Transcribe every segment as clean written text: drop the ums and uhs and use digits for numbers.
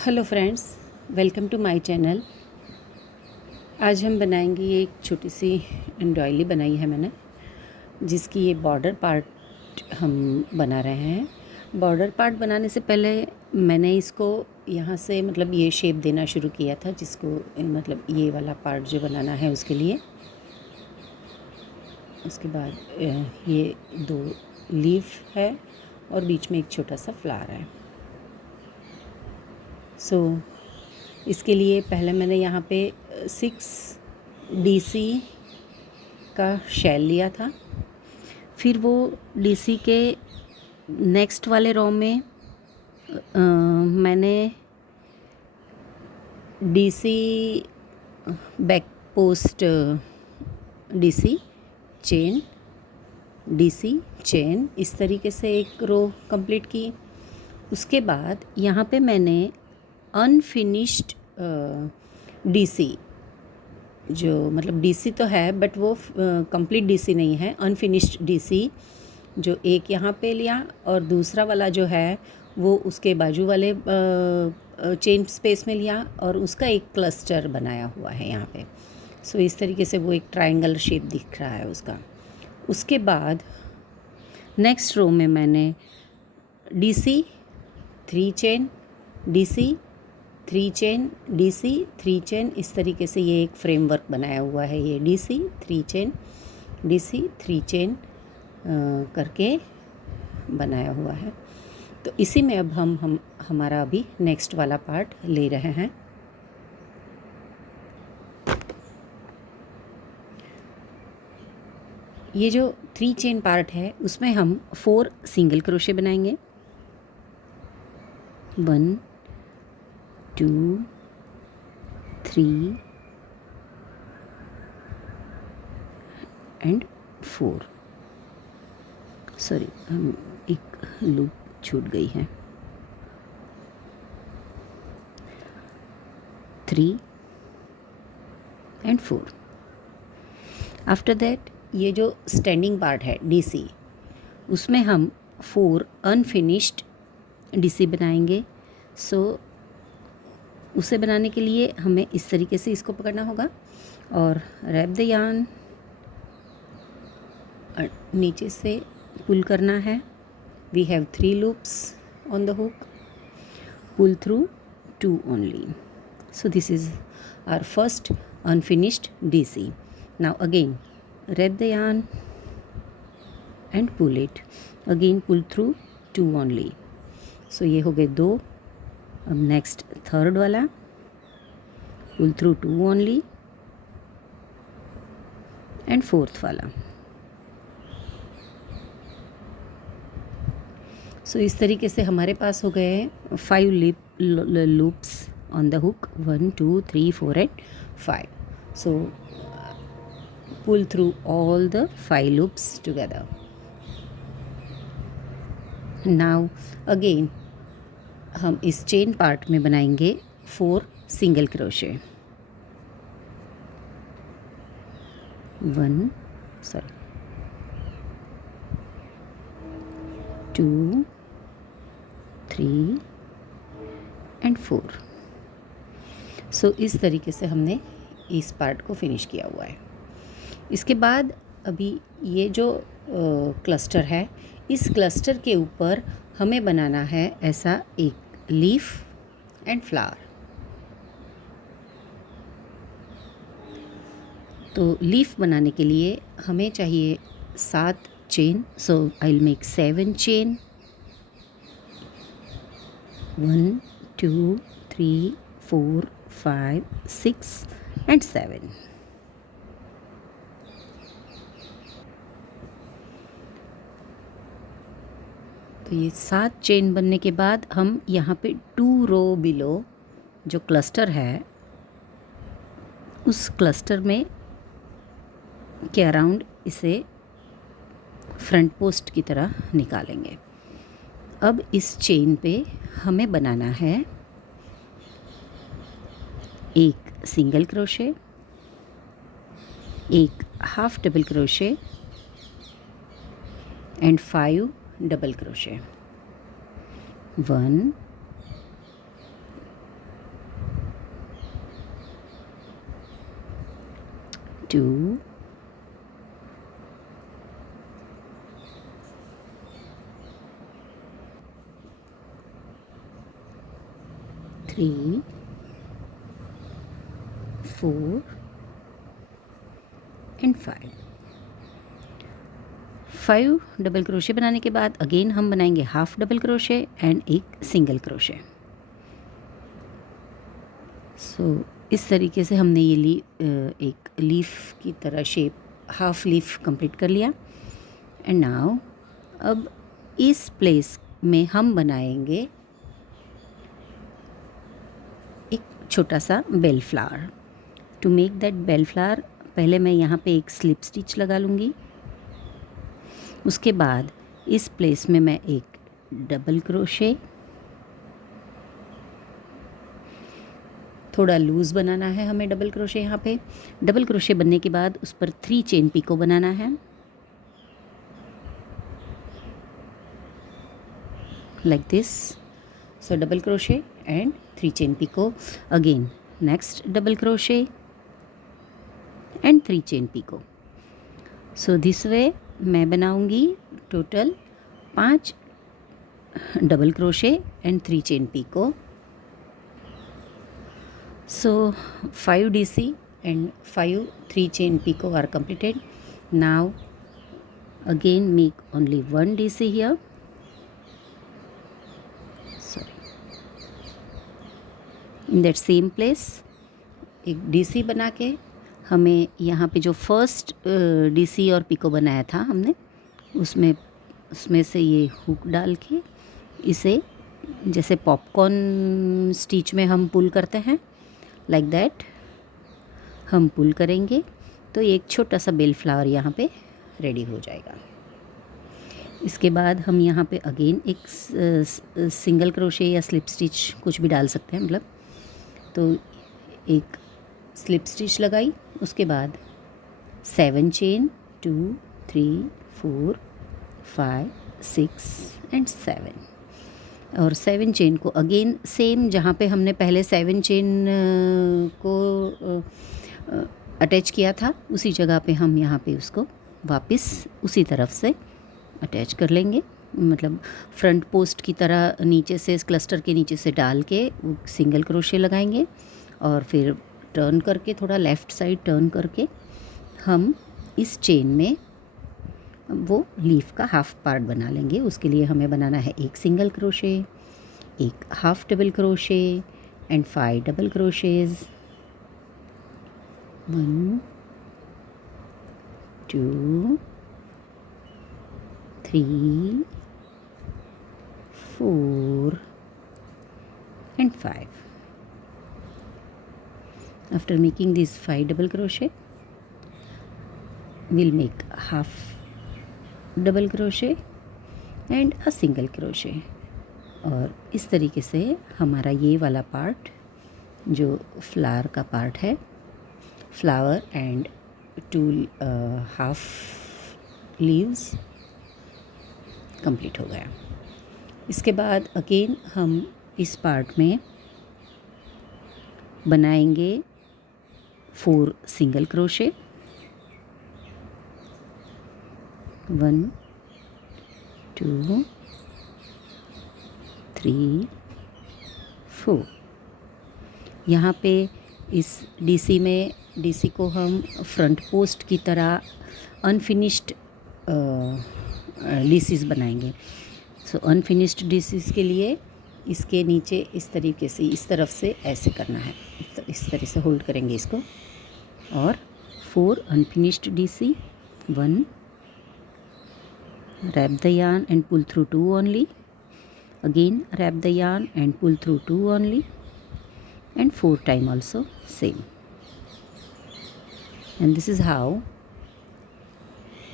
Hello friends, welcome to my channel. आज हम बनाएंगे एक छोटी सी डॉयली बनाई है मैंने, जिसकी ये बॉर्डर पार्ट हम बना रहे हैं। बॉर्डर पार्ट बनाने से पहले मैंने इसको यहाँ से मतलब ये शेप देना शुरू किया था, जिसको मतलब ये वाला पार्ट जो बनाना है उसके लिए। उसके बाद ये दो लीफ है और बीच में एक छोटा सा फ्लावर है। इसके लिए पहले मैंने यहाँ पे 6 DC का शेल लिया था। फिर वो DC के नेक्स्ट वाले रो में मैंने DC back post DC chain DC chain इस तरीके से एक रो कंप्लीट की। उसके बाद यहाँ पे मैंने अनफिनिश्ड DC, जो मतलब DC तो है बट वो कंप्लीट DC नहीं है, अनफिनिश्ड DC जो एक यहाँ पे लिया और दूसरा वाला जो है वो उसके बाजू वाले चेन स्पेस में लिया और उसका एक क्लस्टर बनाया हुआ है यहाँ पे। इस तरीके से वो एक ट्रायंगल शेप दिख रहा है उसका। उसके बाद नेक्स्ट रो में मैंने DC 3 chain DC 3 chain DC 3 chain इस तरीके से ये एक फ्रेमवर्क बनाया हुआ है। ये DC 3 चेन DC 3 चेन करके बनाया हुआ है। तो इसी में अब हम हमारा अभी नेक्स्ट वाला पार्ट ले रहे हैं। ये जो 3 चेन पार्ट है उसमें हम 4 सिंगल क्रोशे बनाएंगे। 1 2 3 एंड 4। सॉरी, हम एक लूप छूट गई है। 3 एंड 4। आफ्टर दैट ये जो स्टैंडिंग पार्ट है DC, उसमें हम 4 अनफिनिश्ड DC बनाएंगे। उसे बनाने के लिए हमें इस तरीके से इसको पकड़ना होगा और रैप द यार्न नीचे से पुल करना है। We have 3 loops on the hook, pull through 2 only. So this is our first unfinished DC. Now again wrap the yarn and pull it, again pull through 2 only. So ये हो गए 2। अब next third वाला pull through 2 only and fourth वाला। इस तरीके से हमारे पास हो गए 5 loops on the hook, 1 2 3 4 and 5. Pull through all the 5 loops together. Now again हम इस चेन पार्ट में बनाएंगे 4 सिंगल क्रोशे। 2 3 एंड 4। इस तरीके से हमने इस पार्ट को फिनिश किया हुआ है। इसके बाद अभी ये जो क्लस्टर है, इस क्लस्टर के ऊपर हमें बनाना है ऐसा एक लीफ एंड फ्लावर। तो लीफ बनाने के लिए हमें चाहिए 7 chain. I will make 7 chain. 1 2 3 4 5 6 and 7। तो ये 7 चेन बनने के बाद हम यहाँ पे 2 रो बिलो जो क्लस्टर है, उस क्लस्टर में के अराउंड इसे फ्रंट पोस्ट की तरह निकालेंगे। अब इस चेन पे हमें बनाना है एक सिंगल क्रोशे, एक half double crochet and 5 double crochet. 1 2, 3, 4 and 5 double crochet बनाने के बाद अगेन हम बनाएंगे हाफ डबल क्रोशे एंड एक सिंगल क्रोशे। सो इस तरीके से हमने ये एक लीफ की तरह शेप हाफ लीफ कंप्लीट कर लिया। एंड नाउ अब इस प्लेस में हम बनाएंगे एक छोटा सा bell flower. To make that bell flower पहले मैं यहाँ पे एक स्लिप स्टिच लगा लूँगी। उसके बाद इस प्लेस में मैं एक डबल क्रोशे, थोड़ा लूज़ बनाना है हमें डबल क्रोशे। यहाँ पे डबल क्रोशे बनने के बाद उस पर 3 चेन पिको बनाना है like this. So double crochet and 3 chain picot, again next double crochet and 3 chain picot. So this way मैं बनाऊंगी total 5 double crochet and 3 chain picot. So 5 DC and 5 3 chain picot are completed. Now again make only 1 DC here. Sorry. In that same place एक DC बना के हमें यहाँ पे जो first DC और पिको बनाया था हमने उसमें से ये हुक डाल के इसे जैसे पॉपकॉर्न स्टिच में हम पुल करते हैं लाइक दैट हम पुल करेंगे तो एक छोटा सा बेल फ्लावर यहाँ पे रेडी हो जाएगा। इसके बाद हम यहाँ पे अगेन एक सिंगल क्रोशे या स्लिप स्टिच कुछ भी डाल सकते हैं, मतलब तो एक स्लिप स्टिच लगाई। उसके बाद 7 चेन 2 3 4 5 6 एंड 7 और 7 चेन को अगेन सेम जहाँ पे हमने पहले 7 चेन को अटैच किया था उसी जगह पे हम यहाँ पे उसको वापस उसी तरफ से अटैच कर लेंगे, मतलब फ्रंट पोस्ट की तरह नीचे से इस क्लस्टर के नीचे से डाल के सिंगल क्रोशे लगाएंगे और फिर टर्न करके थोड़ा लेफ़्ट साइड टर्न करके हम इस चेन में वो लीफ का हाफ पार्ट बना लेंगे। उसके लिए हमें बनाना है एक सिंगल क्रोशे, एक half double crochet and 5 double crochets. 1 2 3 4 and 5. After making these 5 double crochet, we'll make half double crochet and a single crochet. और इस तरीके से हमारा ये वाला पार्ट जो फ्लावर का पार्ट है, flower and 2 half leaves complete हो गया। इसके बाद अगेन हम इस पार्ट में बनाएंगे 4 सिंगल क्रोशे, 1 2 3 4। यहाँ पे इस डीसी में डीसी को हम फ्रंट पोस्ट की तरह अनफिनिश्ड डीसीज बनाएंगे। सो अनफिनिश्ड डीसीज के लिए इसके नीचे इस तरीके से इस तरफ से ऐसे करना है, तो इस तरह से होल्ड करेंगे इसको। और 4 unfinished DC, 1 wrap the yarn and pull through 2 only, again wrap the yarn and pull through 2 only, and 4 time also same. And this is how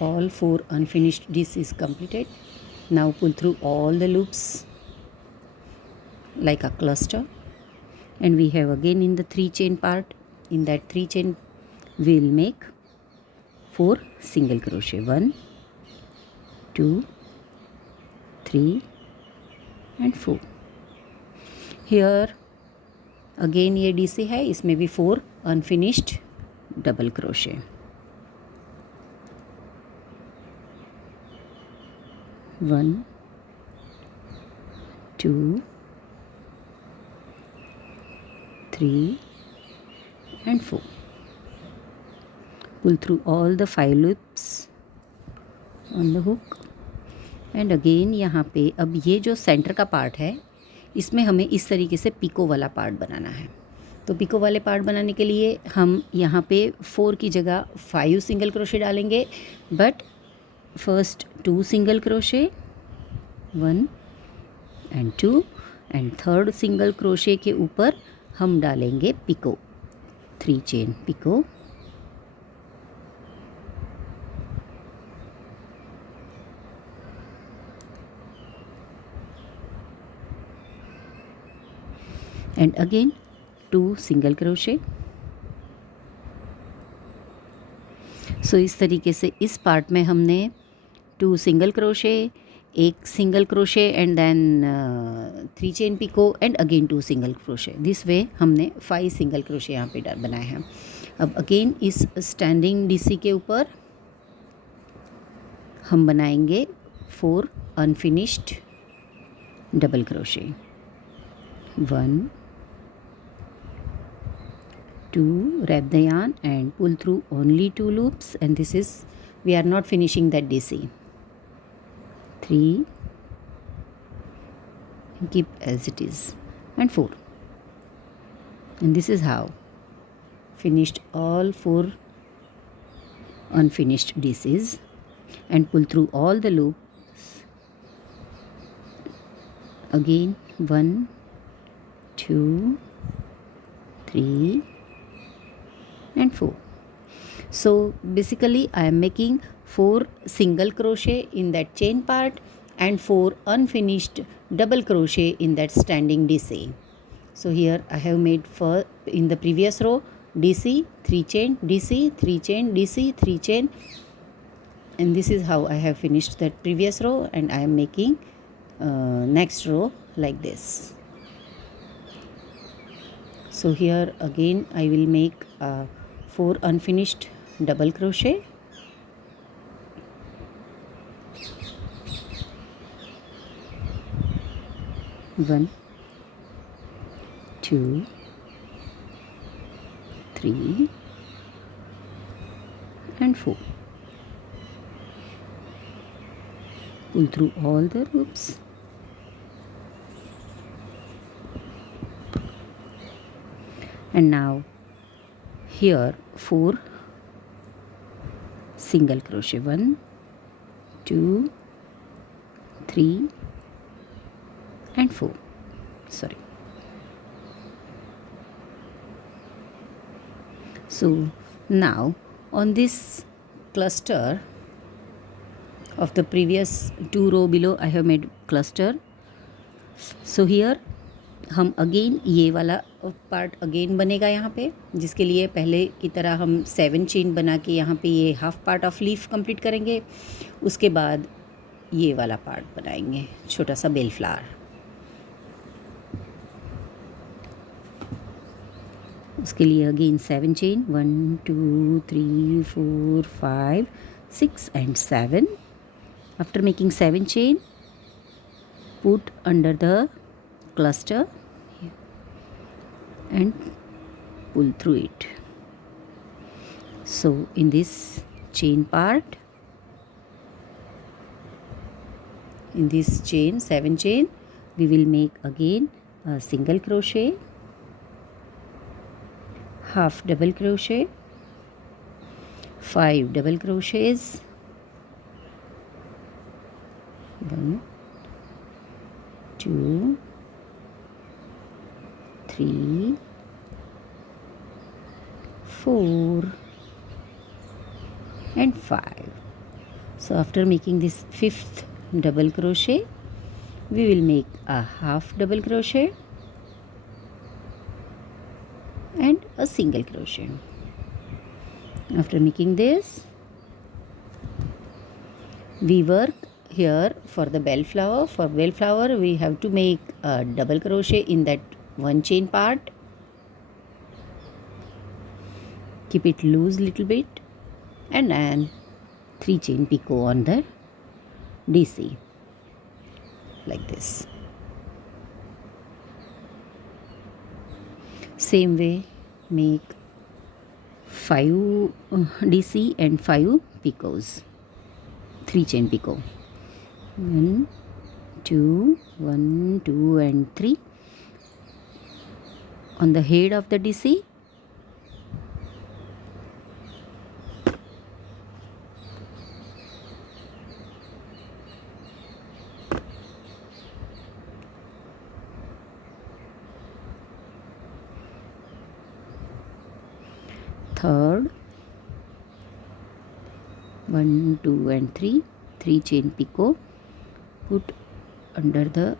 all 4 unfinished DC is completed. Now pull through all the loops like a cluster, and we have again in the 3 chain part, in that 3 chain we will make 4 single crochet, 1 2 3 and 4। here again ये DC है, इसमें भी 4 unfinished double crochet. 1 2 3 and 4. Pull through all the 5 loops on the hook and again यहाँ पे अब ये जो centre का पार्ट है इसमें हमें इस तरीके से पिको वाला पार्ट बनाना है। तो पिको वाले पार्ट बनाने के लिए हम यहाँ पे 4 की जगह 5 सिंगल क्रोशे डालेंगे, but first 2 single crochet 1 and 2 and third single crochet के ऊपर हम डालेंगे picot, 3 chain picot, and again 2 single crochet. So इस तरीके से इस पार्ट में हमने 2 single crochet, 1 single crochet and then 3 chain picot and again 2 single crochet. This way हमने 5 सिंगल क्रोशे यहाँ पे बनाए हैं। अब अगेन इस स्टैंडिंग डीसी के ऊपर हम बनाएंगे 4 unfinished double crochet, 1 2, wrap the yarn and pull through only 2 loops, and this is, we are not finishing that DC, 3, keep as it is, and 4, and this is how finished all 4 unfinished DCs, and pull through all the loops again, 1 2 3 and 4. So basically I am making 4 single crochet in that chain part and 4 unfinished double crochet in that standing DC. So here I have made for in the previous row DC 3 chain, DC 3 chain, DC 3 chain, and this is how I have finished that previous row, and I am making next row like this. So here again I will make 4 unfinished double crochet, one, 2, 3 and 4. Pull through all the loops. And now here 4 single crochet, 1 2 3 and 4, sorry. So now on this cluster of the previous 2 row below I have made cluster. So here हम again ये वाला part again बनेगा यहाँ पे, जिसके लिए पहले की तरह हम 7 चेन बना के यहाँ पे ये half part of leaf complete करेंगे। उसके बाद ये वाला पार्ट बनाएंगे, छोटा सा बेल फ्लावर। उसके लिए again 7 chain, 1 2 3 4 5 6 and 7. After making 7 chain, put under the cluster and pull through it. So in this chain part, in this chain 7 chain, we will make again a single crochet, half double crochet, 5 double crochets, 1 2 3 4 and 5. So after making this 5th double crochet, we will make a half double crochet and a single crochet. After making this, we work here for the bell flower. For bell flower, we have to make a double crochet in that 1 chain part. Keep it loose little bit, and then 3 chain picot on the DC. like this. Same way, make 5 DC and 5 picots, 3 chain picot. 1 2 1 2 and 3 on the head of the DC. Third, 1 2 and 3 chain picot, put under the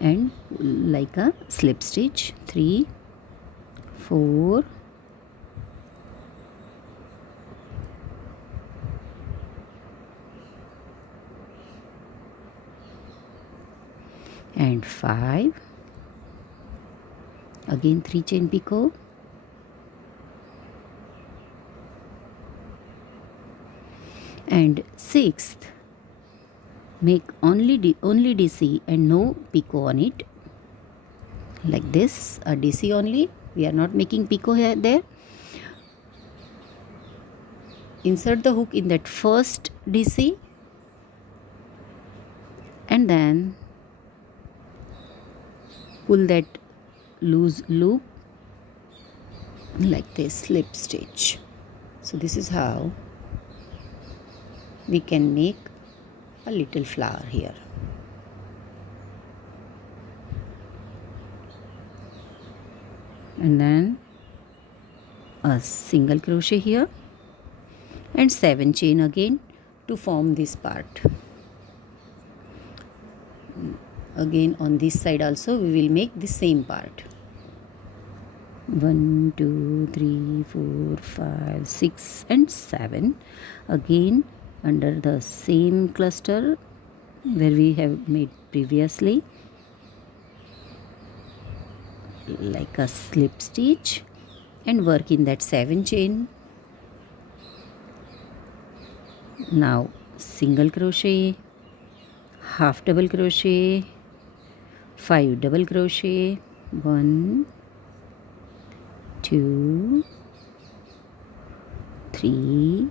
and like a slip stitch. 3 4 and 5, again 3 chain picot, and 6th, make only DC and no picot on it, like this. A DC only, we are not making picot here there. Insert the hook in that first DC and then pull that loose loop like this, slip stitch. So this is how we can make a little flower here. And then a single crochet here and 7 chain again to form this part. Again on this side also we will make the same part. 1 2 3 4 5 6 and 7, again under the same cluster where we have made previously, like a slip stitch, and work in that 7 chain. Now single crochet, half double crochet, 5 double crochet, 1 2 3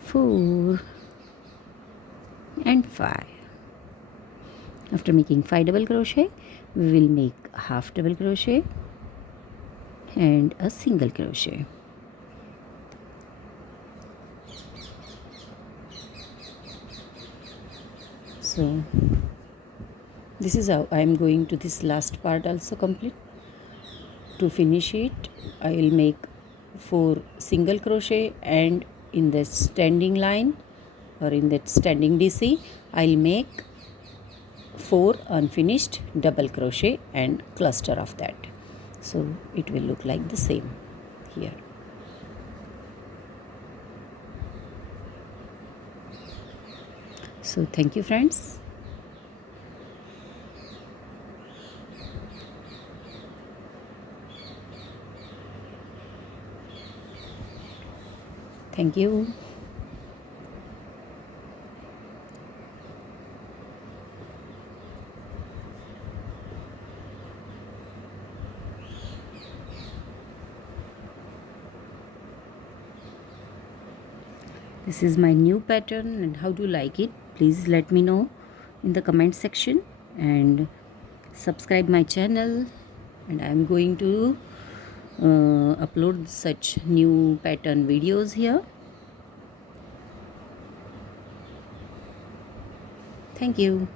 4 and 5. After making 5 double crochet, we will make half double crochet and a single crochet. So this is how I am going to this last part also complete. To finish it, I will make 4 single crochet, and in the standing line or in that standing DC, I'll make 4 unfinished double crochet and cluster of that. So it will look like the same here. So thank you, friends. Thank you. This is my new pattern, and how do you like it? Please let me know in the comment section, and subscribe my channel, and I am going to upload such new pattern videos here. Thank you.